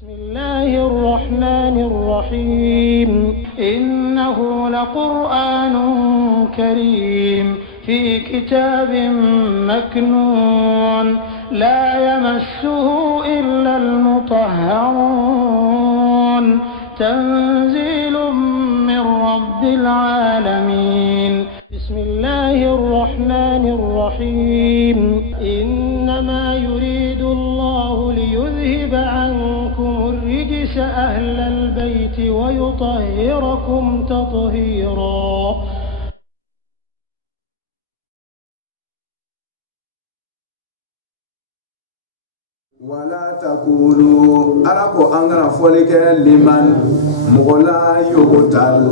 بسم الله الرحمن الرحيم إنه لقرآن كريم في كتاب مكنون لا يمسه إلا المطهرون تنزيل من رب العالمين بسم الله الرحمن الرحيم إنما يريد الله ليذهب عنكم الرجس أهل البيت ويطهركم تطهيرا ولا تقولوا أراكو أنغنا فوليك لمن مغلا يغتال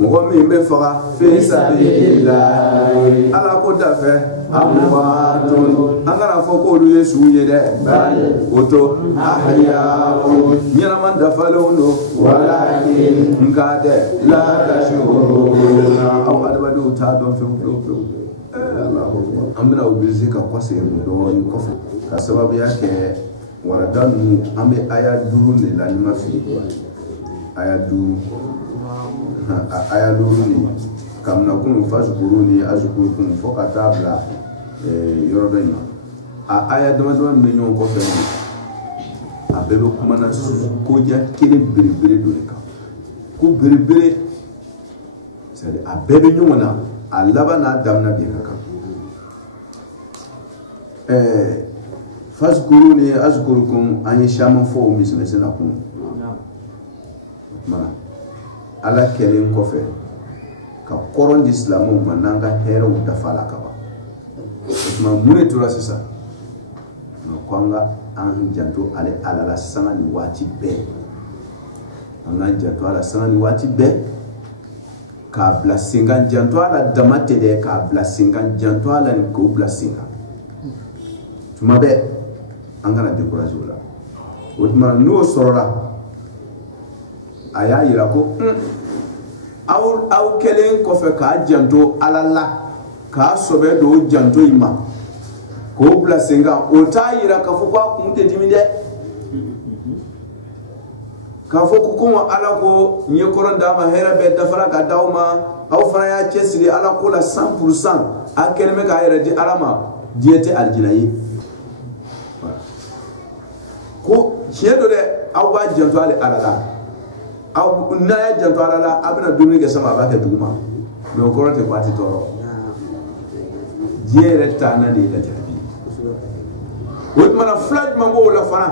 مغمي بفغا في سبيل الله أراكو دافع أمواتون أنغنا فوقولوا يسوع يده وتو أحياء ينمان دفلونو ولكن مكاده لا تشعرون أو أدبدو تادون في فلو amina ubirisi ka kwase mudoni kofu ka sababu yake waradanu ambe aya duru ne la nima fi aya duru ni kamna kun fazkuruni azkurukum foka tabla yorodema aya dama me nyon ko fe a bebe kuma na ko ja kile biribiri do ka ko biribiri c'est a bebe nyona alaba na damna bi ka fazkuruni azkurukum an shama fo mismesena kun ma ala kelen ko fe ka koron islamu mananga hero da fala ka ba ma mune tura sisa ma kwanga an janto ale ala sana ni wati be an janto ala sana ni wati be ka blasinga janto ala damate de ka blasinga janto ala ni ko blasinga tuma be angana décourager wala wotuma no sorora aya yira ko aw kelen ko fe ka janto alala ka sobe do janto ima ko blasinga o ta yira ka fo kwa kunte dimide ka fo ko kuma ala ko nye koron da ma hera be da fara ka dawma aw fara ya chesiri ala ko la 100% a kelme ka yira di alama diete aljinayi ko chedo de awa janto ale alala aw na ya janto alala abina dumuni ke sama ba ke duma do ko rote kwati toro jere tana ni la jabi wot mana flat mango wala fana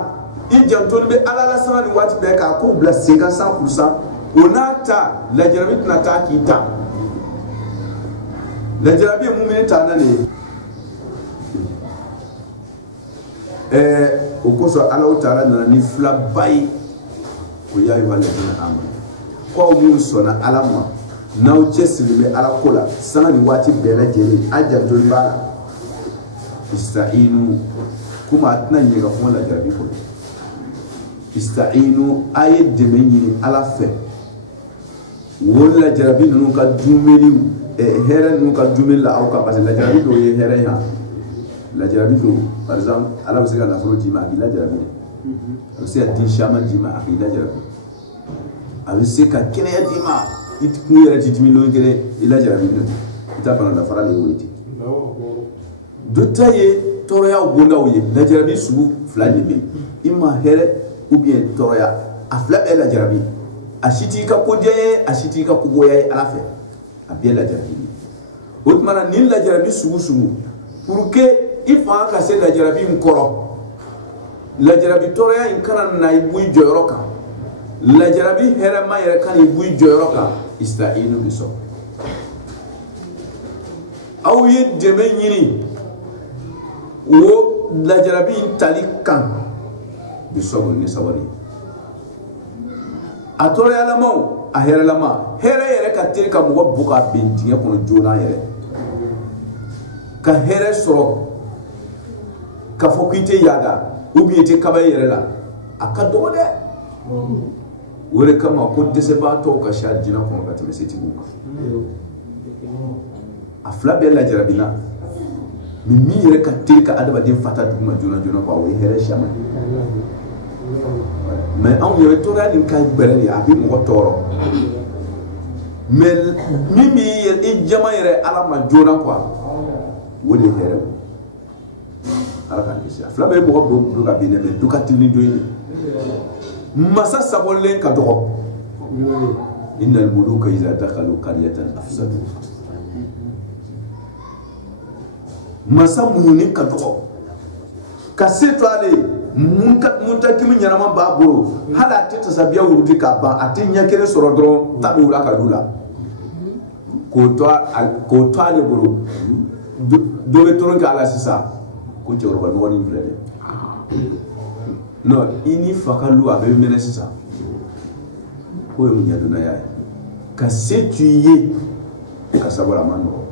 i janto be alala sama ni wati be ka ko bla 50% onata la jabi na ta kita la jabi mu'min tana ni okoso Allah Ta'ala na ni fla bay ko yayi wala dina amana ko mun sona alama naw chesli ala kola sani wati bela jeli ajatul bala ista'inu kuma atna nyega fo la jabi ko ista'inu ayed de menyi ala fe wala jabi nu ka dumeli heren nu ka dumeli aw ka parce la jabi do ye heren ha la jabi do par exemple ala se ga la fro di ma la jabi c'est à dire chama dima akida jarabi avec ce ka kene dima it ku yara titimi lo ngere ila jarabi no ita bana da fara le witi do taye toroya gonda oye la jarabi subu flani be imma here ou bien toroya afla la jarabi ashiti ka kodie ashiti ka kugoya ala fe abia la jarabi otmana nin la jarabi subu pour que il faut ka se la jarabi nkoro la jarabi toroya in kana na ibui joyroka la jarabi herama yere kan ibui joyroka ista'inu biso aw ye deme nyini wo la jarabi talikan biso ni sawari atoroya lamo a here lama here yere ka tirka bugo buka bintiye kono jona yere ka here soro ka fokite yada ubi te kaba yere la akado de wore kama ko dese ba to ka sha jina ko ka tebe seti buka afla be la jarabina mi yere ka tirka adaba din fata duma jona ko we here shama mais on y est tourné une caille belle a vu mon toro mais mimi et jamaire à la majora quoi où les héros à la candidature flamme mo do ka bine mais do ka tini do massa sabolen ka do innal muluka iza dakhalu qaryatan afsadu massa mununi ka do ka seto ale munta kimi nyarama ba boro hala tete sabia wurudi ka ba atinya kere soro dron tabi wura ka dula ko to ale boro do be toron ka ala sisa ko joro ba no ni frère no ini fakalu abe mena sisa ko yo munya dona ya ka setuye ka sabora mano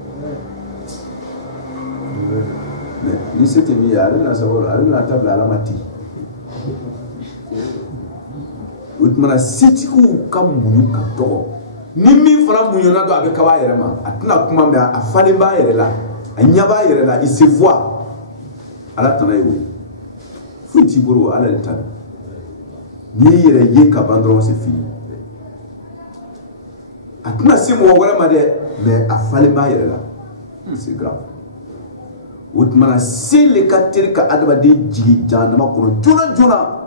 ni c'était mis à la sabora à la table à la mati utmana sitiku kam munu ka to ni mi fara munyo na do abe ka ba yere ma atuna kuma me a fale ba yere la anya ba yere la il se voit ala tanayi futi buru ala le tan ni yere ye ka bandron c'est fini atuna simo wala ma de mais a fale ba yere la c'est grave utmana c'est le katir ka adaba de jigi janama kono jona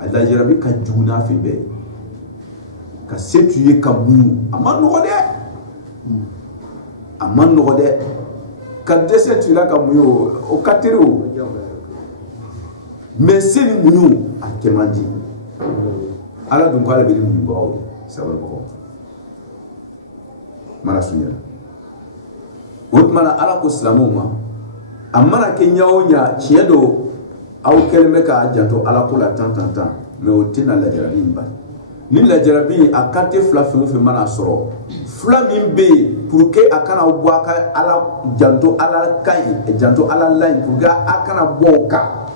Allah jarabi ka juna fi be ka setuye ka mu aman no de ka desetu la ka mu o katiru mais c'est mu a kemandi ala dun ko ala be mu go sabar ko mara sunya utmana ala ko islamu ma amana kenyawo nya chiedo aw kelme ka janto ala ko la tan mais o tina la jarabi mba ni la jarabi akate fla fe mana soro fla mimbe pour que akana boaka ala janto ala kai e janto ala line pour ga akana boka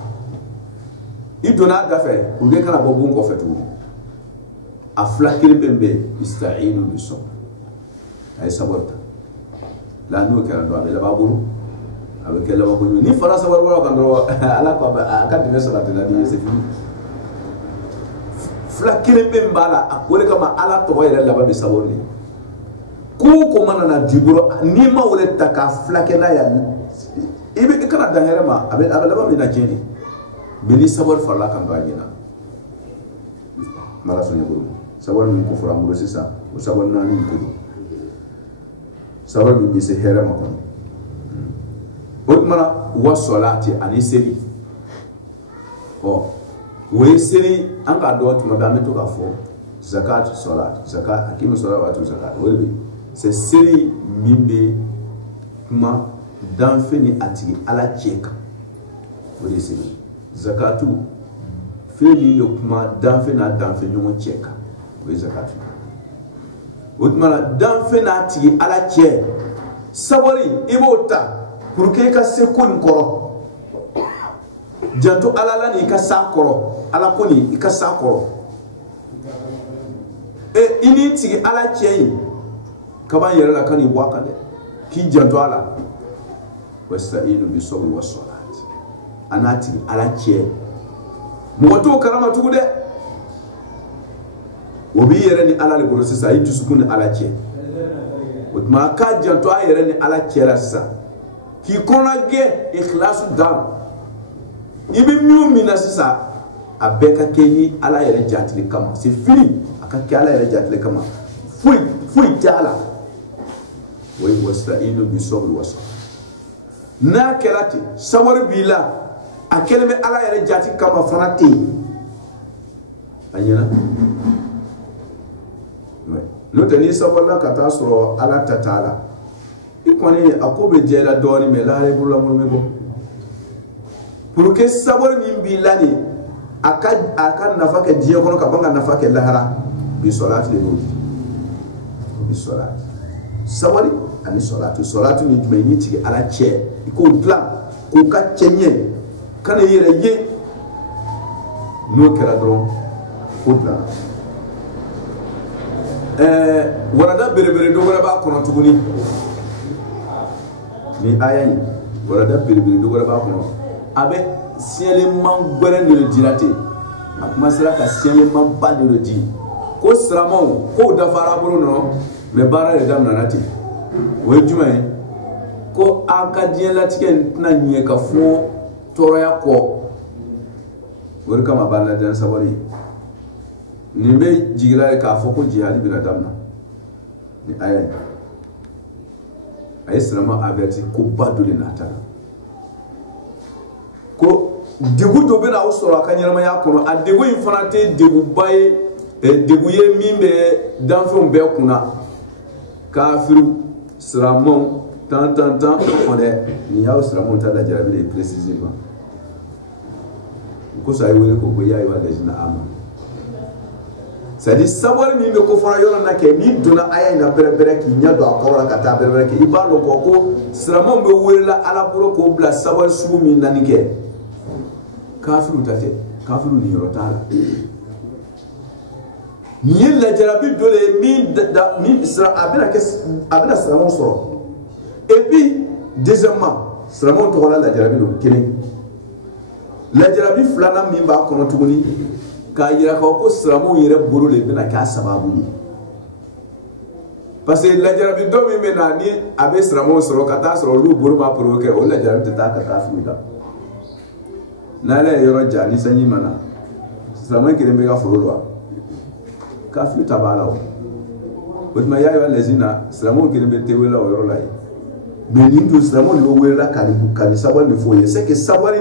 idona gafe pour que kana bobun ko fetu a fla kelbembe istainu biso ay sabota la no ka ndo abela baburu avec elle va ni fara sabar wala kan do ala ko akati be sabata la ni c'est fini fla kelebe mbala akole kama ala to yere la ba be saboni ko mana na diburo ni ma wole taka fla kena ya ibe kana da herema abe la ba be na jeni beni sabar farla kan ba jina mara sonya buru sabar ni ko fura muro sisa o sabar na ni ko sabar bi se herema ko Otmana wa solati ani seri o we seri an ka do tuma ba meto ka fo zakat salat zakat hakim salat wa zakat we c'est seri mimbe kuma dan fini ati ala cheka we seri zakatu fini yo kuma dan fini mo cheka we zakatu Otmana dan fini ati ala che sabori ibota pour que ka sekon koro janto alala ni ka sa koro ala koni ka sa koro e ini tigi ala chei ka ban yere la kan i bwaka de ki janto ala wasta'inu bi sabr was salat anati ala chei mo to karama tugude obi yere ni ala le bolo sisa yitu sukun ala chei otma ka janto a yere ni ala chei la sa qui connaît ikhlas dam ibi miu mina sisa abeka keni ala yere jatli kama c'est fini akaki ala yere jatli kama fui tala wa wasta'inu bi sabr wa salat na kelati sawar bila akelme ala yere jati kama fanati anyana no tani sawalla kata soro ala tatala ikoni akobe jela doni me la rebula mo mego pour que sabor min bilani aka nafaka jiya kono ka banga nafaka lahara bi salati le nodi bi salati sabari ani salatu ni jumeni tigi ala che ko dla ko ka chenye kana yere ye no kera dron ko dla warada berebere do wara ba kono tuguni ni ayayi warada berebere do wara ba kono abe siele man gwere ni dirate a commencé ka siɲɛlɛma ba de di ko silamɛw ko dafara bolo nɔ mais baara de daminɛna ten o ye jumɛn ye ko a ka diɲɛlatigɛ in tɛna ɲɛ ka fɔ tɔɔrɔya kɔ o de kama b'a lajɛ sabali nin bɛ jigila ye k'a fɔ ko jihadi bɛna daminɛ ni aya ye a ye silamɛ averti ko ba dɔ de nata ko degu dɔ bɛna aw sɔrɔ a ka ɲɛnamaya kɔnɔ a degu in fana tɛ deguba ye degu ye min bɛ danfɛnw bɛɛ kunna kafiru silamɛw tan o dɛ nin y'aw silamɛw ta lajarabi de ye précisément ko sa ye wele ko ya ayyuhal lazina amanu c'est à dire sabali min bɛ ko fɔra yɔrɔ na kɛ ni donna aya in na bɛrɛbɛrɛ k'i ɲɛ don a kɔrɔ la ka taa bɛrɛbɛrɛ kɛ i b'a dɔn ko silamɛw bɛ welela ala bolo k'o bila sabali sugu min naani kɛ kafiru ta tɛ kafiru ni yɔrɔ t'a la nin ye lajarabi dɔ de ye min a bɛna silamɛw sɔrɔ et puis deuxièmement silamɛw tɔgɔla lajarabi don kelen lajarabi filanan min b'a kɔnɔ tuguni k'a yira k'a ko silamɛw yɛrɛ bolo de bɛna k'a sababu ye parce que lajarabi dɔ min bɛ na ni a bɛ silamɛw sɔrɔ ka taa sɔrɔ olu bolo ma provoqué o lajarabi tɛ taa ka taa fili la n'ale ye yɔrɔ ja ni sanji ma na silamɛ kelen bɛ ka foro la kafiri ta b'a la o tuma ya ayyuhal lazina silamɛw kelen bɛ te wele o yɔrɔ la ye mais nin dun silamɛw de bɛ welela ka nin sabali nin fɔ ye c'est que sabali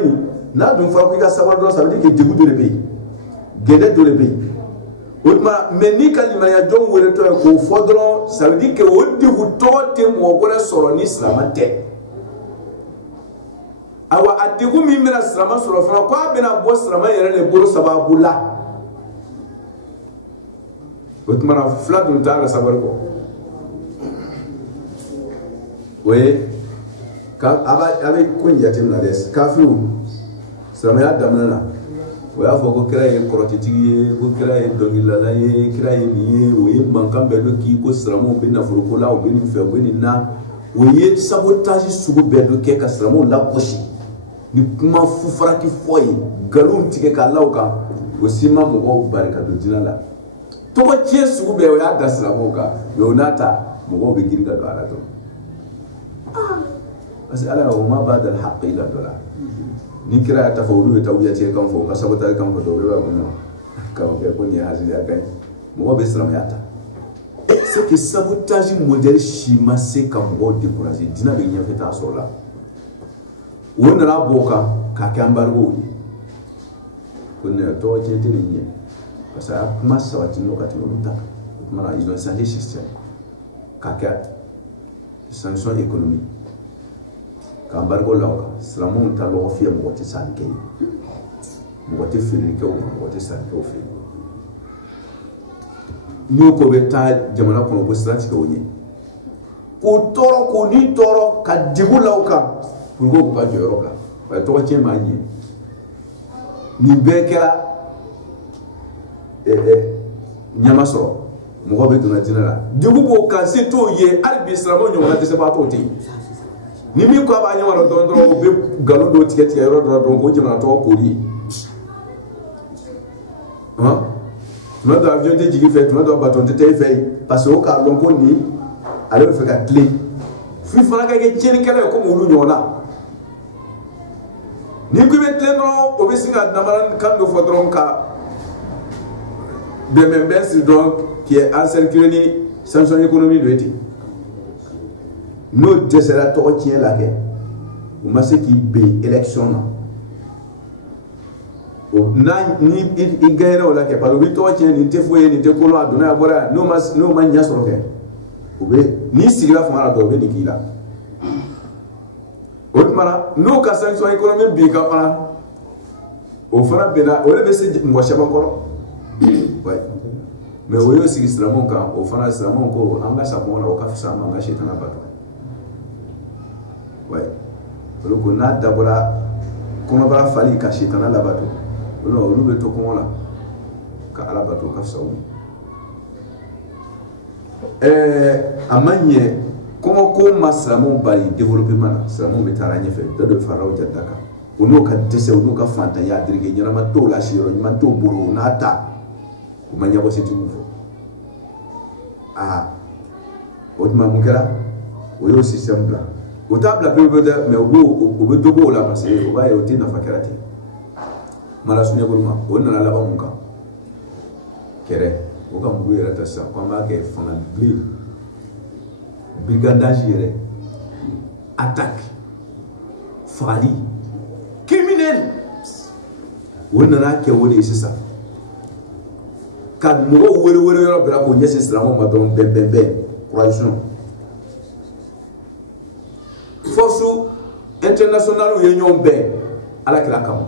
n'a dun fɔra ko i ka sabali dɔrɔn ça veut dire que degun dɔ de bɛ yen gɛlɛ dɔ de bɛ yen o tuma mais n'i ka limaniya jɔn weletɔ ye k'o fɔ dɔrɔn ça veut dire que o degun tɔgɔ tɛ mɔgɔ wɛrɛ sɔrɔ ni silamɛ tɛ awa a degun min bɛna silamɛ sɔrɔ fana ko a bɛna bɔ silamɛ yɛrɛ de bolo sababu la o tuma na fila dun t'a la sabali kɔ o ye a bɛ ko in jateminɛ dɛ kafiru silamɛya daminɛ na o y'a fɔ ko kira ye kɔrɔtitigi ye ko kira ye dɔnkilidala ye kira ye nin ye o ye mankan bɛɛ dɔ k'i ko silamɛw bɛ nafoloko la u bɛ nin fɛ u bɛ nin na o ye sabotage sugu bɛɛ dɔ kɛ ka silamɛw lagosi ni kuma fufaraki fɔ ye nkalon tigɛ k'a la o kan o si ma mɔgɔw bari ka don diinɛ la tɔgɔ tiɲɛ sugu bɛɛ o y'a da silamɛw kan mais o n'a ta mɔgɔw bɛ girin ka don a la dɔrɔn parce que ala o ma b'a dal haqqi ila dɔ la ni kira ya tafa olu bɛ taa u yatiɲɛ kan fɔ u ka sabotage kan fɔ dɔw bɛ b'a kɔnɔ k'a kɛ ko nin ye haziliya kan ye mɔgɔw bɛ silamɛya ta c'est que sabotage modèle si ma se ka mɔgɔw décourager diinɛ bɛ ɲɛfɛ t'a sɔrɔ la o nana bɔ o kan k'a kɛ embargo ye ko ne tɔgɔ tiɲɛ tɛ nin ɲɛ parce que a kuma sabati n'o ka tɛmɛ olu ta kan o tuma na ils ont changé système k'a kɛ sanction économique ka embargo la o kan silamɛw ta lɔgɔ fiyɛ mɔgɔ tɛ sanni kɛ ye mɔgɔ tɛ feereli kɛ o ma mɔgɔ tɛ sanni kɛ o fɛ n'o ko bɛ taa jamana kɔnɔ o bɛ sira tigɛ o ɲɛ k'o tɔɔrɔ k'o ni tɔɔrɔ ka degun la o kan pour que k'u ka jɔyɔrɔ bila parce que tɔgɔ tiɲɛ m'a ɲɛ nin bɛɛ kɛra ɲama sɔrɔ mɔgɔ bɛ donna diinɛ la degun b'o kan se t'o ye hali bi silamɛw ɲɔgɔnna dɛsɛbaatɔw tɛ yen ni min ko a b'a ɲɛma dɔn dɔrɔn o bɛ nkalon dɔw tigɛ yɔrɔ dɔ la dɔrɔn k'o jamana tɔgɔ kori ye tuma dɔ avion tɛ jigin fɛ tuma dɔ bateau tɛ taa i fɛ yen parce que o k'a dɔn ko nin ale bɛ fɛ ka tilen f'i fana ka kɛ tiɲɛnikɛla ye komi olu ɲɔgɔnna ni ko i bɛ tilen dɔrɔn o bɛ sin ka namara kan dɔ fɔ dɔrɔn ka bɛnbɛnbɛn siri dɔrɔn qui est encerclé ni sanction économique dɔ ye ten n'o dɛsɛra tɔgɔ tiɲɛ la kɛ o ma se k'i ben élection na ni i gagnera o la kɛ parce que o bɛ tɔgɔ tiɲɛ nin tɛ foyi ye nin tɛ kolon a donna a bɔra yan n'o ma ɲɛ sɔrɔ kɛ o bɛ n'i sigira fanga la dɔrɔn o bɛ nin k'i la o tuma na n'o ka sanction économique bin ka fana o fana bɛnna o de bɛ se mɔgɔ caman kɔrɔ mais o y'o sigi silamɛw kan o fana silamɛw ko an ka sa kɔngɔ la o ka fisa an ma an ka sitana bato olu ko n'a dabɔra kɔnɔbara fali ka sitana labato olu bɛ to kɔngɔ la ka ala bato o ka fisa u a ma ɲɛ kɔngɔ ko ma silamɛw bari développement na silamɛw bɛ taara ɲɛfɛ dɔ de farala o jada kan o n'o ka dɛsɛ o n'o ka fantanya dereke ɲɛnama t'o la siyɔrɔ ɲuman t'o bolo o n'a ta o ma ɲɛbɔ setigiw fɛ o tuma mun kɛra o y'o système bila o t'a bila pewu dɛ mais o bɛ dɔ b'o la parce que o b'a ye o tɛ nafa kɛra ten mala suɲɛ bolo ma o nana laban mun kan kɛrɛ o ka mugu yɛrɛ ta sisan ko an b'a kɛ fanga bilen brigandage yɛrɛ attaque fagali criminel o nana kɛ o de ye sisan ka mɔgɔw wele yɔrɔ bɛɛ la k'o ɲɛsin silamɛw ma dɔrɔn bɛn coalition force internationale ye ɲɔgɔn bɛn ala kira kama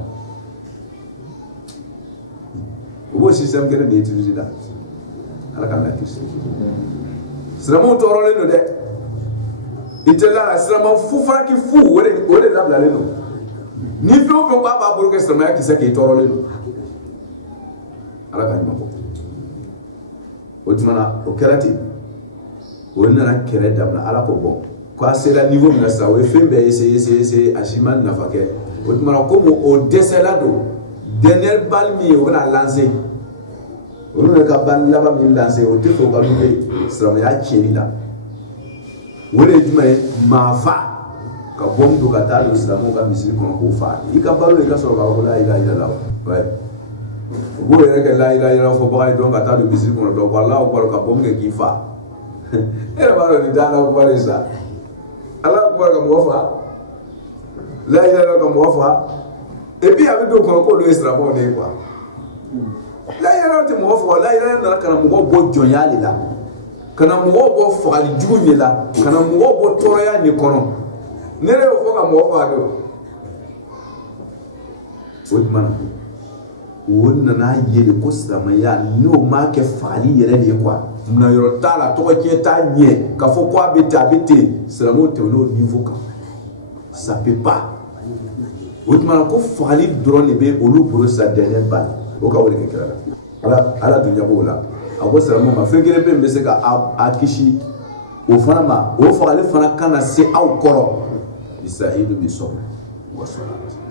o b'o système kelen de utiliser la ala k'an lakisi silamɛw tɔɔrɔlen don dɛ i tɛ la silamɛ fu fara k'i fu o de labilalen don ni fɛn o fɛn k'a b'a bolo kɛ silamɛya kisɛ k'i tɔɔrɔlen don ala ka ɲuman bɔ o tuma na o kɛra ten o nana kɛlɛ dabila ala ko bɔ ko a sera niveau min na sisan o ye fɛn bɛɛ essayer a si ma nafa kɛ o tuma na komi o dɛsɛla don dernière balle min ye o bɛna lancer olu yɛrɛ ka balle laban min lancer o tɛ fɛ o ka luwe silamɛya tiɲɛni la o de ye jumɛn ye maa fa ka bɔmu don ka taa don silamɛw ka misiri kɔnɔ k'o fa i ka balo i ka sɔrɔ k'a fɔ la ilaha illallah o b'o yɛrɛ kɛ la ilaha illallah fɔ baga ye dɔrɔn ka taa don misiri kɔnɔ dɔn ko Alahu akbar ka bɔmu kɛ k'i fa e yɛrɛ b'a dɔn nin tɛ Alahu akbar ye sa Alahu akbar ka mɔgɔ fa la ilaha illallah ka mɔgɔ fa et puis a bɛ don kɔnɔ k'olu ye silamɛw de ye quoi la ilaha illallah tɛ mɔgɔ faga la ilaha illallah nana ka na mɔgɔw bɔ jɔnya de la ka na mɔgɔw bɔ fagali jugu de la ka na mɔgɔw bɔ tɔɔrɔya de kɔnɔ ne yɛrɛ y'o fɔ ka mɔgɔ faga de o tuma na o nana yɛlɛ ko silamɛya n'o m'a kɛ fagali yɛrɛ de ye quoi munna yɔrɔ t'a la tɔgɔ tiɲɛ t'a ɲɛ k'a fɔ ko a bɛ ten silamɛw tɛmɛ n'o niveau kan ça peut pas o tuma na ko fagali dɔrɔn de bɛ olu bolo sa dernière balle o ka wele kɛ kɛra la ala dun ɲɛ b'o la a ko silamɛw ma fɛn kelen bɛ se ka a kisi o fana ma o fagali fana kana se aw kɔrɔ isahidu bi sɔbr wa salat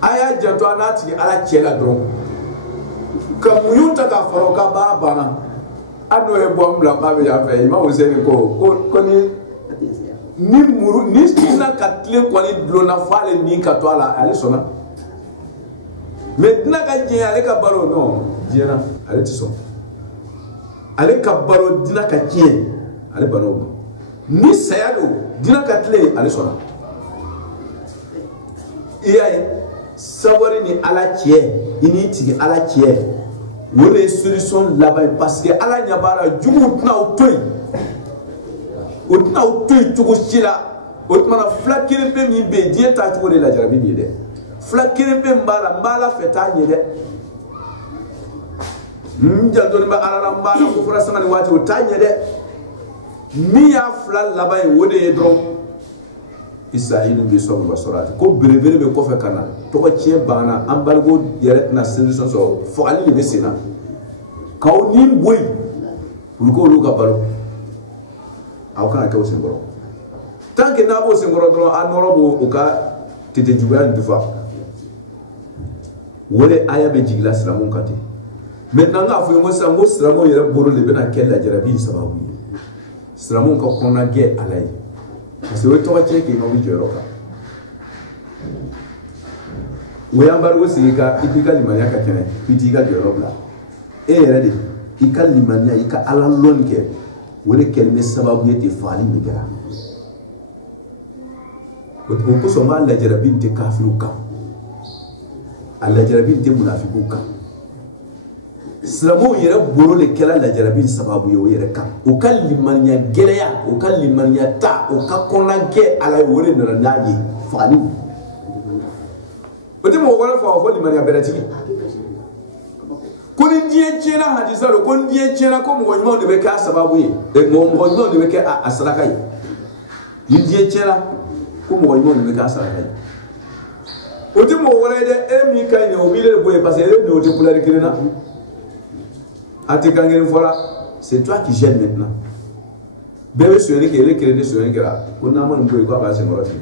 a y'a janto a n'a tigi ala cɛ la dɔrɔn ka muɲu ta k'a fara o ka baara banna a n'o ye bɔ bila k'a bɛ yan fɛ Imam Hussein ko ni sinna ka tile kɔni dulonna f'ale ni ka to a la ale sɔnna mais dina ka diɲɛ ale ka balo non diɲɛna ale tɛ sɔn ale ka balo dina ka tiɲɛ ale balo ma ni saya don dina ka tile ale sɔnna i y'a ye sabari ni ala cɛ i n'i tigi ala cɛ o de ye solution laban ye parce que ala ɲɛ b'a la juguw tɛna o to yen o tɛna o to yen cogo si la o tuma na fila kelen pe min bɛ yen diɲɛ taacogo de lajarabi nin ye dɛ fila kelen pe min b'a la n b'a la fɛ t'a ɲɛ dɛ n jantoni bɛ ala la n b'a la ko fɔra sanga ni waati o t'a ɲɛ dɛ min y'a fila laban ye o de ye dɔrɔn isahidu bi sɔbr wa salat ko belebele bɛ kɔfɛ ka na tɔgɔ tiɲɛ banna an balimaw yɛrɛ tɛna solution sɔrɔ fagali de bɛ sen na k'aw ni bɔ yen pour que olu ka balo aw kana kɛ o senkɔrɔ tant que n'a b'o senkɔrɔ dɔrɔn a nɔrɔ b'o o ka tete juguya nin dufa o de aya bɛ jigila silamɛw kan ten maintenant k'a fɔ n ko sisan n ko silamɛw yɛrɛ bolo de bɛna kɛ lajarabi in sababu ye silamɛw ka kɔnɔna gɛn ala ye parce que o ye tɔgɔ tiɲɛ k'i ma bɛ jɔyɔrɔ kan o y'an barigo sigi i k'i ka limaniya ka kɛnɛ i t'i ka jɔyɔrɔ bila e yɛrɛ de i ka limaniya i ka ala lɔnni kɛ o de kɛlen bɛ sababu ye ten fagali min kɛra o kosɔn n b'a lajarabi in tɛ kafiriw kan a lajarabi in tɛ munafikiw kan silamɛw yɛrɛ bolo de kɛra lajarabi in sababu ye o yɛrɛ kan o ka limaniya gɛlɛya o ka limaniya ta o ka kɔnɔna gɛn ala ye o de nana n'a ye fagali o tɛ mɔgɔ wɛrɛ fɔ fɔ limaniya bɛrɛtigi ko ni diɲɛ tiɲɛna hadisa don ko ni diɲɛ tiɲɛna ko mɔgɔ ɲumanw de bɛ kɛ a sababu ye mɔgɔ ɲumanw de bɛ kɛ a saraka ye ni diɲɛ tiɲɛna ko mɔgɔ ɲumanw de bɛ kɛ a saraka ye o tɛ mɔgɔ wɛrɛ ye dɛ e min ka ɲi o b'i de bɔ yen parce que e ni o tɛ couleur kelen na a tɛ kan kelen fɔra c'est toi qui gênes maintenant bɛɛ bɛ sonyɛli kɛ ele kelen de sonyɛli kɛra ko n'a ma nin bɔ yen ko a b'a senkɔrɔ tigɛ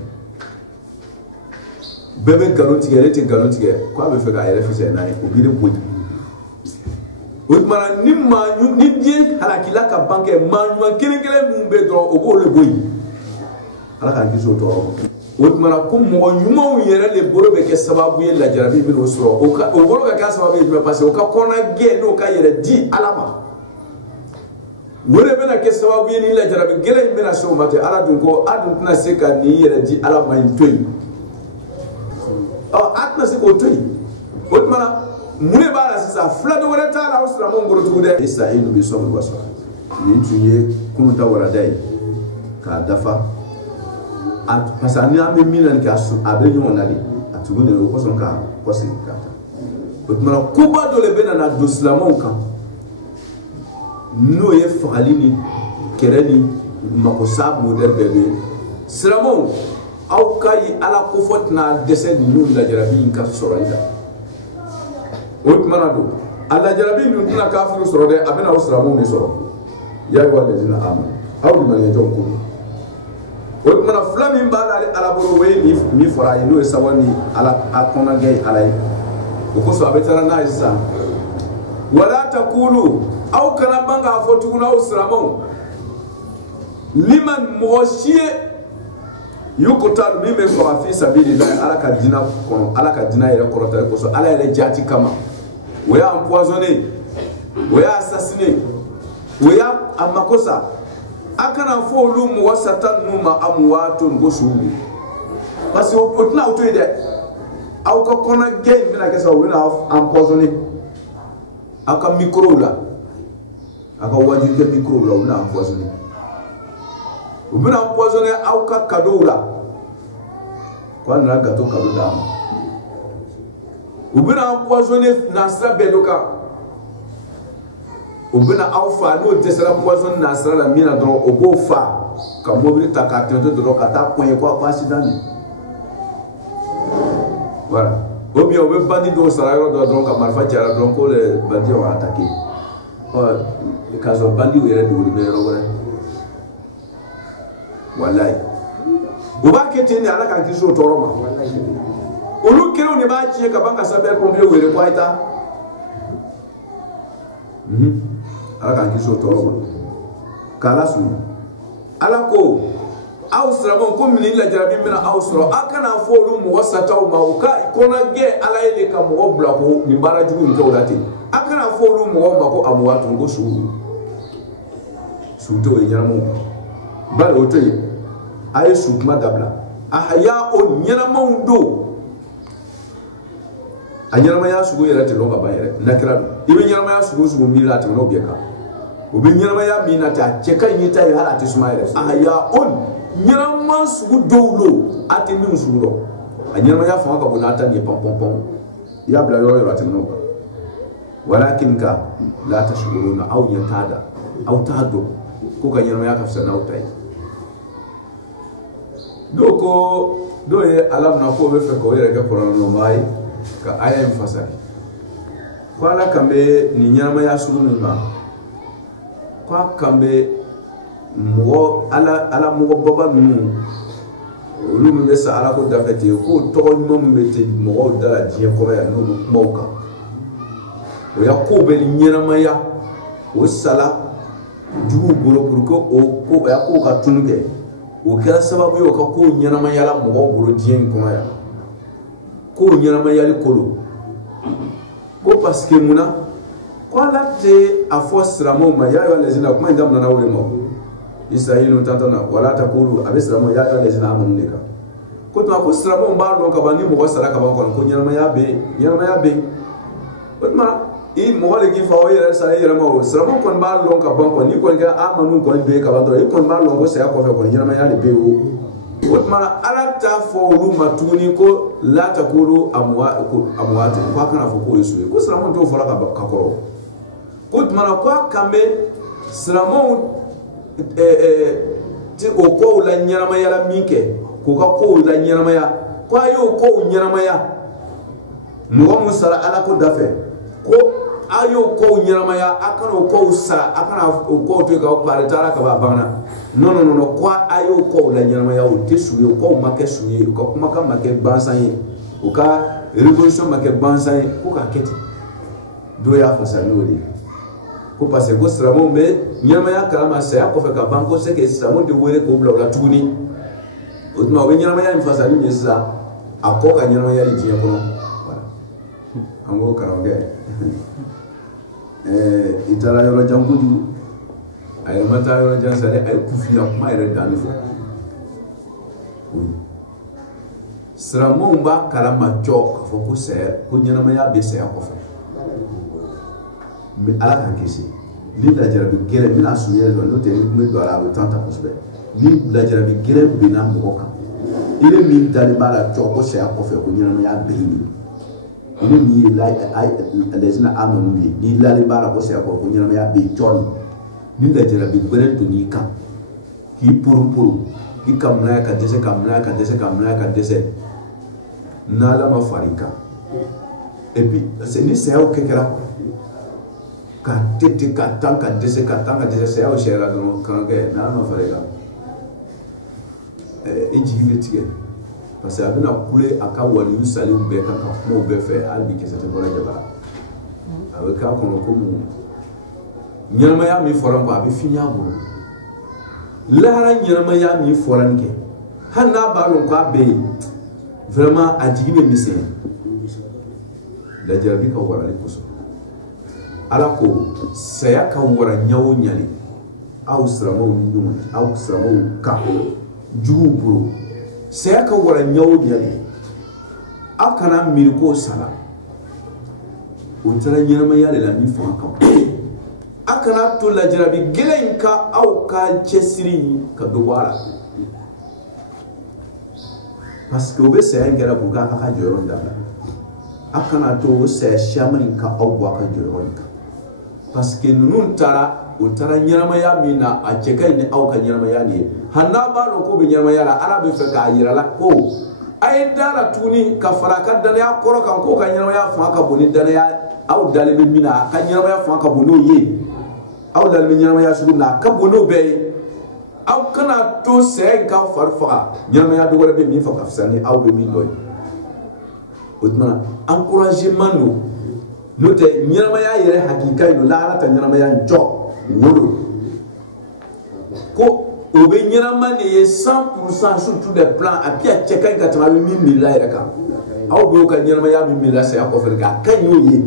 bebe galontige rete galontige ko be fe ga yere fi sena ko bi de boy Otmana ni manyu ni die halakila ka banke manyu kele mun be do o bo le boy ala kan giso to Otmana ko mo nyuma yere le boro be ke sababu ye la jarabi bi no so o boro be ka sababu ye parce que o ka kona ge no ka yere di alama wore be na ke sababu ye ni la jarabi gele be na so mate ala dun ko adun na se ka ni yere di alama in toy atna se ko toy Otmana mune bala sisa flado wala taala usra mo ngoro tugude isa inu bi somo waso ni tunye kunu ta wala dai ka dafa at pasani ame minan ka su abe nyon nali atugune ko son ka ko sin ka Otmana kuba do le bena na doslamon kan no ye falini kereni makosab model bebe sramon au kai ala ko fotna dese nu la jarabi ka soranda Otmana do alla jarabi dun tuna kafiru soro de abena usramu mi soro ya wa lezina aman aw di man yajon ko Otmana flami mbala ala boro we mi fora yi no sawani ala akona gay alay ko so abetara na isa wala taqulu aw kana banga fotu na usramu liman mughashiye yuqtal mimma fa fi sabilillah ala ka dina kono ala ka dina yere korota ko so ala yere jati kama we are empoisonné, we are assassiné, we are amakosa. Akana fo lu mu wasatan numa amwatu ngosu. Parce que otna autoide au ka kona gain bina kesa we na empoisonné. Aka micro la. Aka wadi ke micro la na empoisonné. Ou bina empoisonné au ka cadeau la. Kwa na gâteau cadeau da. Ubina empoisonné nasra bedoka ubina alfa no tesera poison nasra la mina don obo fa ka mobile ta ka tento do ka ta point kwa accident voilà obi obe bandi do sara yo do don ka marfa tiara don ko le bandi wa attaquer le caso bandi o yere do libero wala wallahi uba keteni ala kan kiso toroma wallahi olu kero ne ba tie ka banka saber pompier were kwaita ala kan kiso toro kala su ala ko ausra bon ko min la jarabi mina ausra akana fo lu mu wasata ma uka ikona ge ala ile ka mo obla ko ni bara jugu ni kawdati akana fo lu mu ma ko amwatu ngo su to e nyamo bal o toy ay su ma dabla ahya o nyama ndo anyama ya sugo yere te longa bayere nakira ibe nyama ya sugo mila te no bieka obi nyama ya mina ta cheka yita ya hala te sumaire aya on nyama sugo dowlo ate mi sugo anyama ya fa ka bonata ni pom pom pom ya bla yo ate no walakin ka la tashuruna aw yatada aw tado ko ka nyama ya ka fsana utai doko doye alam na ko be fe ko yere ga porano no mai ka aya mfasari kwa la kambe ni nyama ya sunu ma kwa kambe mo ala mo baba nu olu me sa ala ko dafete ko to mo mbete mo dala die ko ya no moka o ya ko be ni nyama ya o sala jugu bolo pour ko o ko ya ko ka tunke o kala sababu yo ka ko nyama ya la mo bolo die ko ya ko nyama yali kolo ko parce que muna ko la te afosra mo ma ya yo lezina kuma ndam na wole mo isainu tantana wala takulu abisra mo ya yo lezina amuneka ko to ko sra mo ba lo ka bani mo sara ka ba ko nyama ya be ko ma i mo wale gi fa o yere sa yere mo sra mo kon ba lo ka ba ko ni ko ga amanu ko be ka ba do i kon ba lo ko sa ko fe ko nyama ya le be o Otmana ala ta fo ulu matuni ko la takulu amwat ko kana fo ko yesu ko sramon to fola ka koro Otmana ko kambe sramon ti o ko la nyama yala minke ko ka ko la nyama ya ko ayo ko nyama ya mo musala ala ko dafe ko ayo ko nyama ya akana ko sara akana ko to ga pare tara ka ba bana no kwa ayo ko la nyama ya o tesuye ko make suye ko kuma ka make bansan yi o ka révolution ma kɛ bansan ye ko k'a kɛ ten dɔw y'a fasa n'o de ye ko parce que ko silamɛw bɛ ɲɛnamaya kalama saya kɔfɛ ka ban ko c'est que silamɛw de wele k'o bila o la tuguni o tuma o bɛ ɲɛnamaya in fasa min ye sisan a kɔ ka ɲɛnamaya de diɲɛ kɔnɔ voilà an ko karamɔgɔkɛ i taara yɔrɔ jan kojugu a yɛrɛ ma taa yɔrɔ jan sa dɛ a ye kufiya kuma yɛrɛ danni fɔ silamɛw b'a kalama cɔ k'a fɔ ko saya ko ɲɛnamaya bɛ saya kɔfɛ mais ala k'an kisi ni lajarabi gɛlɛn n bɛna sun yɛrɛ dɔn n'o tɛ ni kun bɛ don a la a bɛ temps ta kosɛbɛ ni lajarabi gɛlɛn binna mɔgɔ kan i bɛ min dalen b'a la cɔ ko saya kɔfɛ ko ɲɛnamaya bɛ yen ni min ye lɛzina amanu ye n'i lalen b'a la ko saya kɔfɛ ko ɲɛnamaya bɛ yen cɔ ni lajarabi gɛlɛn donn'i kan k'i poron i ka munaya ka dɛsɛ ka munaya ka dɛsɛ ka munaya ka dɛsɛ n'ala ma far'i kan et puis ni sayaw kɛra ka tete ka tan ka dɛsɛ sayaw sɛra dɔrɔn karamɔgɔkɛ n'ala ma far'i kan i jigi bɛ tigɛ parce que a bɛna kule a ka waliyu saliw bɛɛ kan ka kumaw bɛɛ fɛ hali bi kisɛ tɛ bɔra jabara a bɛ k'a kɔnɔ komi ɲɛnamaya min fɔra ko a bɛ fiɲɛ bolo lahara ɲɛnamaya min fɔra nin kɛ hali n'a b'a dɔn k'a bɛ yen vraiment a jigi bɛ misɛnya lajarabi ka warali kosɔn ala ko saya ka wara ɲɛ o ɲɛ de aw silamɛw ni ɲɔgɔn cɛ aw silamɛw kan juguw bolo saya ka wara ɲɛ o ɲɛ de aw kana miiri k'o sara o taara ɲɛnamaya de la min fanga ka bon a kana to lajarabi gɛlɛn in ka aw ka cɛsiri ka dɔ bɔ a la parce que o bɛ saya in kɛra pour que a ka jɔyɔrɔ in dabila a kana to o saya siaman in ka aw bɔ a ka jɔyɔrɔ in kan parce que ninnu taara o taara ɲɛnamaya min na a cɛ ka ɲi ni aw ka ɲɛnamaya nin ye hali n'a b'a dɔn k'o bɛ ɲɛnamaya la ala bɛ fɛ k'a yira la ko a ye da la tuguni ka fara a ka danaya kɔrɔ kan k'o ka ɲɛnamaya fanga ka bon ni danaya aw dalen bɛ min na a ka ɲɛnamaya fanga ka bon n'o ye aw dalen bɛ ɲɛnamaya sugu min na a ka bon n'o bɛɛ ye aw kana to saya in ka fari faga ɲɛnamaya dɔ wɛrɛ bɛ min fɔ ka fisa ni aw bɛ min dɔn ye o tuma encouragement don n'o tɛ ɲɛnamaya yɛrɛ hakika ye don lahara ta ɲɛnamaya jɔ wolo ko o bɛ ɲɛnama de ye 100% sur tous les plans a puis a cɛ ka ɲi ka tɛmɛ a bɛ min miirila yɛrɛ kan aw bɛ o ka ɲɛnamaya min miirila saya kɔfɛ de a ka ɲi o ye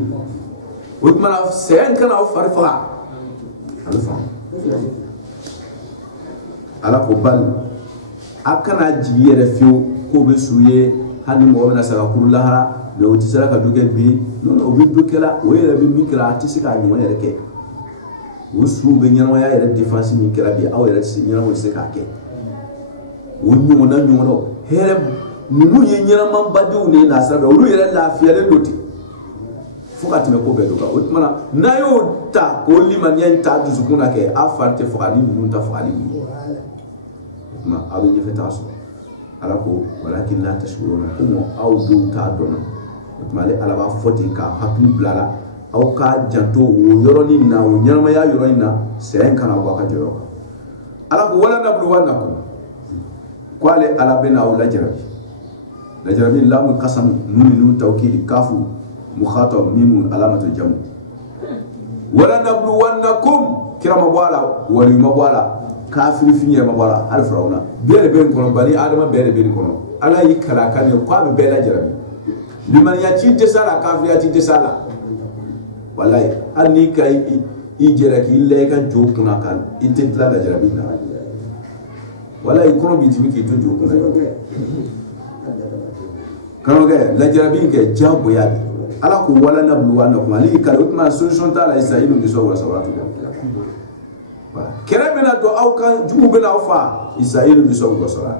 o tuma saya in kana aw fari faga a bɛ faamu ala ko bali a kana jigi yɛrɛ fiyewu k'o bɛ su ye hali ni mɔgɔ bɛna saga kuru lahara mais o tɛ se ka dɔ kɛ bi non o bɛ dɔ kɛla o yɛrɛ bɛ min kɛra a tɛ se k'a ɲɔgɔn yɛrɛ kɛ o suw bɛ ɲɛnamaya yɛrɛ défense min kɛra bi aw yɛrɛ ɲɛnamaw tɛ se k'a kɛ o ɲɔgɔnnaw hɛrɛ ninnu ye ɲɛnamabadenw de ye nasira bɛɛ olu yɛrɛ lafiyalen don ten fo ka tɛmɛ ko bɛɛ dɔ kan o tuma na n'a y'o ta k'o limaniya in ta dusukun na kɛ a fari tɛ faga ni ninnu ta fagali min ye o tuma aw bɛ ɲɛfɛ taa sɔrɔ ala ko walakin la tashkuruna komi aw dɔw t'a dɔn o tuma ale ala b'a fɔ ten k'a hakili bila la aw ka janto o yɔrɔnin na o ɲɛnamaya yɔrɔ in na saya in kana bɔ a ka jɔyɔrɔ kan ala ko wala nabluwannakum ko ale ala bɛna aw lajarabi lamu kasam nunu tawkidi kafu mukhatab mimu alamatul jamu wala nabluwannakum kira ma bɔ a la wali ma bɔ a la kafiri fiɲɛ ma bɔ a la hali firawuna bɛɛ de bɛ nin kɔnɔ bani adama bɛɛ de bɛ nin kɔnɔ ala y'i kala kan ye k'a bɛ bɛɛ lajarabi limaniya ci dɛsɛ a la kafiriya ci dɛsɛ a la walayi hali n'i ka i jɛra k'i la i ka jo kunna kan i tɛ tila lajarabi na walayi kɔnɔ b'i dimi k'i to jo kunna karamɔgɔkɛ lajarabi in kɛ diyagoya de ala ko wala nabluwannakum ale y'i kala o tuma solution t'a la sisan i n'u bɛ sɔn wala sɔrɔ kɛlɛ bɛna don aw kan jugu bɛna aw fa isayilu bɛ sɔn k'o sɔrɔ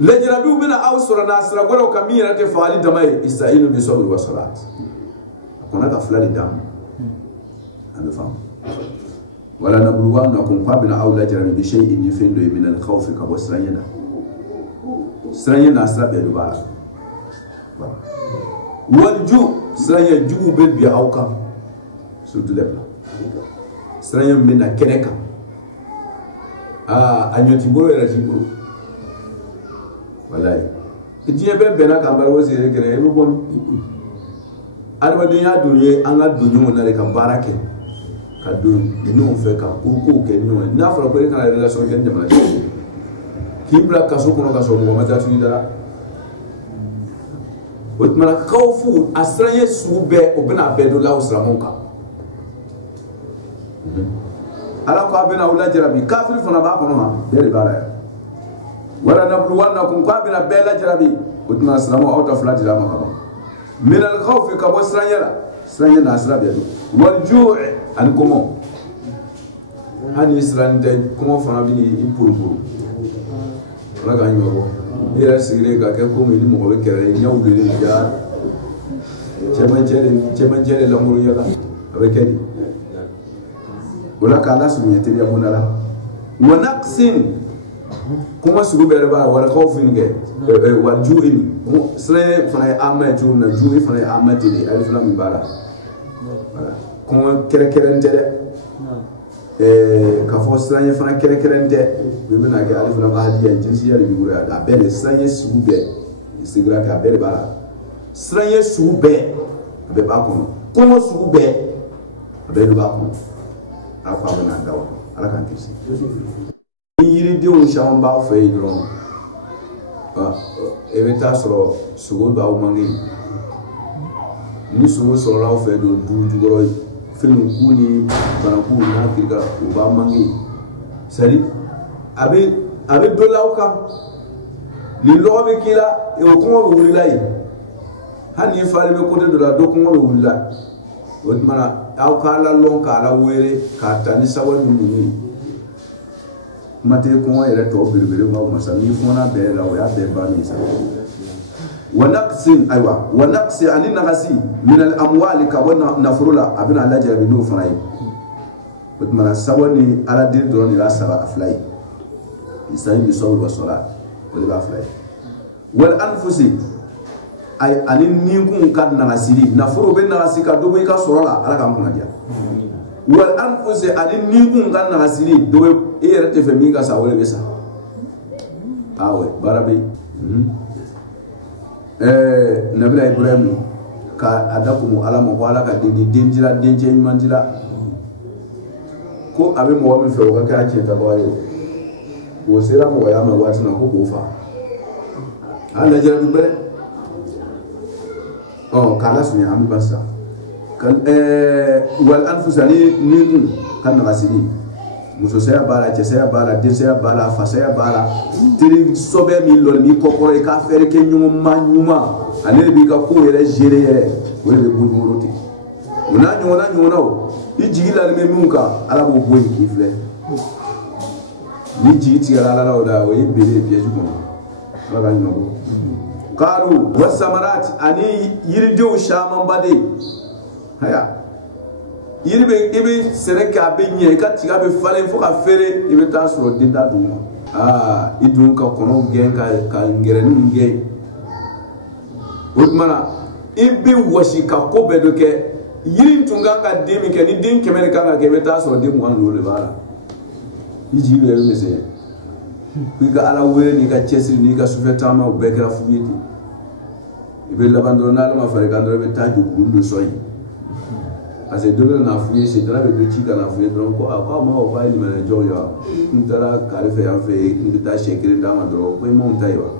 lajarabiw bɛna aw sɔrɔ n'a sira wɛrɛw kan min yɛrɛ tɛ fagali dama ye isayilu bɛ sɔn k'o sɔrɔ a kɔnna ka fila de d'a ma a bɛ faamu wala nabluwannakum k'a bɛna aw lajarabi bi shay'in ni fɛn dɔ ye minal khawfi ka bɔ siranɲɛ na siranɲɛ n'a sira bɛɛ de b'a la waliju siranɲɛ jugu bɛ bin aw kan surtout les plans siranɲɛ min bɛ na kɛnɛ kan a ɲɔ t'i bolo yɛrɛ t'i bolo walayi diɲɛ bɛɛ bɛnna k'an bari o siri kɛnɛ i bɛ bɔ adamadenya dun ye an ka don ɲɔgɔn na de ka baara kɛ ka don ɲɔgɔn fɛ ka kow kɛ ɲɔgɔn ye n'a fɔra ko e kana relation kɛ ni jamanaden k'i bila kaso kɔnɔ ka sɔrɔ mɔgɔ ma taa tugu i dara o tuma na kaw fu a siranɲɛ sugu bɛɛ o bɛna a bɛɛ don la o silamɛw kan ala ko a bɛna aw lajarabi kafiri fana b'a kɔnɔ ha bɛɛ de b'a la yan wala nabluwannakum ko a bɛna bɛɛ lajarabi o tuma na silamɛw aw ta fila dira ma ka ban minal khawfi ka bɔ siranɲɛ la siranɲɛ n'a sira bɛɛ don wal ju' ani kɔngɔ hali ni siranni tɛ kɔngɔ fana bɛ n'i puru ala k'an ɲɔ bɔ e yɛrɛ sigilen ka kɛ komi ni mɔgɔ bɛ kɛrɛ ye ɲɛw de ja cɛmancɛ de lamuru yala a bɛ kɛ di o la k'a lasurunya teliya mun na la wa naqsin kuma sugu bɛɛ de b'a la wala khawfin kɛ wa ju'in siranɲɛ fana ye ama ye cogo min na ju'i fana ye ama ten de alif lam min b'a la kɔngɔ kɛrɛnkɛrɛn tɛ dɛ k'a fɔ siranɲɛ fana kɛrɛnkɛrɛn tɛ u bɛna kɛ alif lam hadiya jinsiya de b'i bolo yan a bɛɛ de siranɲɛ sugu bɛɛ sigira kɛ a bɛɛ de b'a la siranɲɛ sugu bɛɛ a bɛɛ b'a kɔnɔ kɔngɔ sugu bɛɛ a bɛɛ de b'a kɔnɔ ala ko a bɛna da o ala k'an kisi ni yiridenw caman b'a fɛ yen dɔrɔn e bɛ taa sɔrɔ sogo b'aw man ɲi ni sogo sɔrɔla aw fɛ don du jukɔrɔ fɛn k'u ni banaku n'a kirika o b'a man ɲi sari a bɛ dɔ la aw kan ni lɔgɔ bɛ k'i la o kɔngɔ bɛ wuli la yen hali ni fari bɛ kote dɔ la dɔ kɔngɔ bɛ wuli la o tuma na aw k'a lalɔn k'a lawele k'a ta ni sababu ninnu ye kuma tɛ kɔngɔ yɛrɛ tɔ belebele ma o ma sa n'i fɔnna bɛɛ la o y'a bɛɛ bannen sa wa naqsin ayiwa wa naqsi ani nagasi minal amwali ka bɔ nafolo la a bɛna lajarabi n'o fana ye o tuma na sababu ni ala den dɔrɔn de b'a saba a fila ye isayi bi sɔn wa sɔla o de b'a fila ye wal anfusi ani ninkun ka nagasili nafolo bɛ nagasi ka dɔ bɔ i ka sɔrɔ la ala k'an kunna diya wal anfusi ani ninkun ka nagasili dɔ bɛ e yɛrɛ tɛ fɛ min ka sa o de bɛ sa awɛ baara bɛ yen nabila ibrahim ka a da kumu ala ma ko ala ka den dira dencɛ ɲuman dira ko a bɛ mɔgɔ min fɛ o ka kɛ a tiɲɛtabaga ye o sera mɔgɔya ma waati min na ko k'o fa a lajarabi bɛrɛ k'a lasurunya an bɛ ba sisan wal anfusi ani ninkun ka nagasili musosaya b'a la cɛsaya b'a la densaya b'a la fasaya b'a la teri sɔbɛ min lɔri b'i kɔkɔrɔ i ka fɛɛrɛ kɛ ɲuman ale de b'i ka ko yɛrɛ gérer yɛrɛ o de bɛ bolo ten o n'a ɲɔgɔnnaw i jigi lalen bɛ min kan ala b'o bɔ yen k'i filɛ ni jigi tigɛra ala la o la o ye bere ye piège kɔnɔ ala ka ɲuman bɔ kaalu wa samarati ani yiridenw caman baden haya yiri bɛ i bɛ sɛnɛ kɛ a bɛ ɲɛ i ka tiga bɛ falen fo ka feere i bɛ taa sɔrɔ den t'a duguma i dun ka kɔnɔw gɛn ka ngɛrɛninw gɛn o tuma na i bɛ wɔsi ka ko bɛɛ dɔ kɛ yiri tun kan ka den min kɛ ni den 100 de kan ka kɛ i bɛ taa sɔrɔ den 20 de b'a la i jigi bɛ yɛrɛ misɛnya ko i ka ala wele n'i ka cɛsiri n'i ka sufɛ taama o bɛɛ kɛra fu ye ten i bɛ laban dɔrɔn n'ala ma fara i kan dɔrɔn i bɛ taa jɔ kuru dɔ sɔn yen parce que dɔ bɛ na f'u ye setana bɛ don ci ka na f'u ye dɔrɔn ko k'a ma o k'a ye limanɛjɔw ye wa n taara kare fɛ yan fɛ n bɛ taa siɲɛ 1 d'a ma dɔrɔn ko i m'anw ta ye wa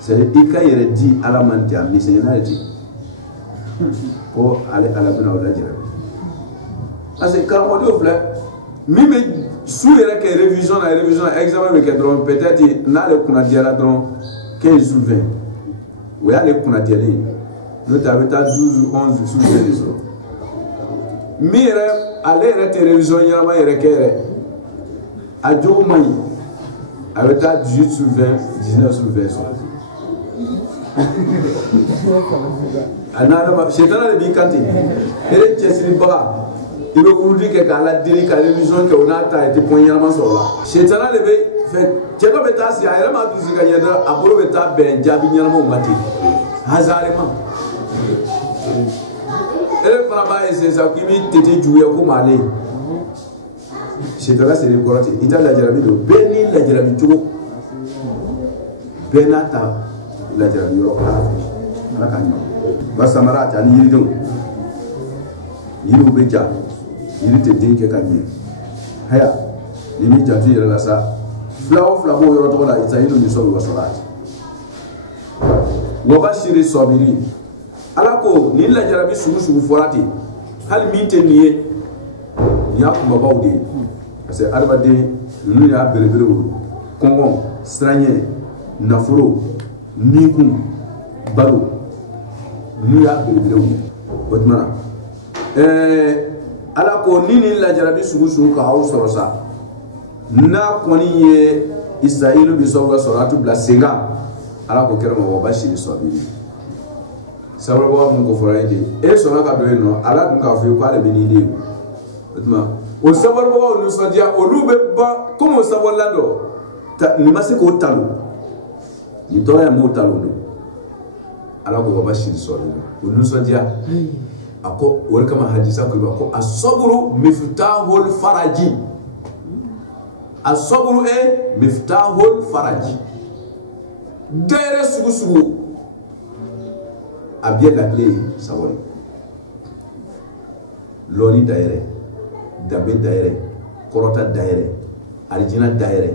c'est à dire i ka yɛrɛ di ala man tɛ a misɛnyana yɛrɛ ten ko ale ala bɛna o lajarabi parce que karamɔgɔdenw filɛ min bɛ su yɛrɛ kɛ révision na examen bɛ kɛ dɔrɔn peut-être n'ale kunnadiyara dɔrɔn 15 sur 20 o y'ale kunnadiyalen n'o tɛ a bɛ taa 12 11 sur 20 de sɔrɔ min yɛrɛ ale yɛrɛ tɛ révision ɲɛnama yɛrɛ kɛ yɛrɛ a jogo man ɲi a bɛ taa 18 sur 20 19 sur 20 sɔrɔ a n'a setana de b'i kan ten e de cɛsiribaga i bɛ wurudi kɛ k'a ladeli ka révision kɛ o n'a ta i tɛ point ɲɛnama sɔrɔ la setana de bɛ fɛ cɛ dɔ bɛ taa sigi a yɛrɛ m'a dusu ka ɲɛ dɔrɔn a bolo bɛ taa bɛn jaabi ɲɛnamaw ma ten hasardement e fana b'a essayer sa k'i b'i tete juguya ko m'ale setana seri kɔrɔ ten i t'a lajarabi don bɛɛ ni lajarabi cogo benata la jarabi yoro ala ka ɲɔ ba samara ta ni yiridenw yiriw bɛ ja yiri tɛ den kɛ ka ɲɛ haya ni mi janto yɛrɛ la sa fila o fila b'o yɔrɔ tɔgɔ la isa yiriw ni sɔbi wa sɔrɔ a wa bashiri sɔbiri ala ko ni lajarabi sugu sugu fɔra ten hali min tɛ nin ye nin y'a kunbabaw de ye parce que adamaden ninnu y'a bereberew kɔngɔ siranɲɛ nafolo ninkun balo ninnu y'a bereberew ye o tuma na ala ko ni nin lajarabi sugu sugu ka aw sɔrɔ sa n'a kɔni ye isayilu bi sɔrɔ ka sɔrɔ a tu bila sen kan ala ko kɛra ma wa bashiri sɔbiri sababu mun ko fɔra ye ten e sɔnna ka don yen nɔ ala tun k'a fɔ ye ko ale bɛ n'i den o tuma o sababubaw nisɔndiya olu bɛ ban komi o sababulan dɔ nin ma se k'o talo nin tɔgɔ ye m'o talo don ala ko wa bashiri sɔbiri o nisɔndiya a ko o de kama hadisa ko ko as-sabru miftahul faraji as-sabru miftahul faraji gaire sugu sugu a bɛ la clé sabari lɔni dayɛrɛ danbe dayɛrɛ kɔrɔta dayɛrɛ alijina dayɛrɛ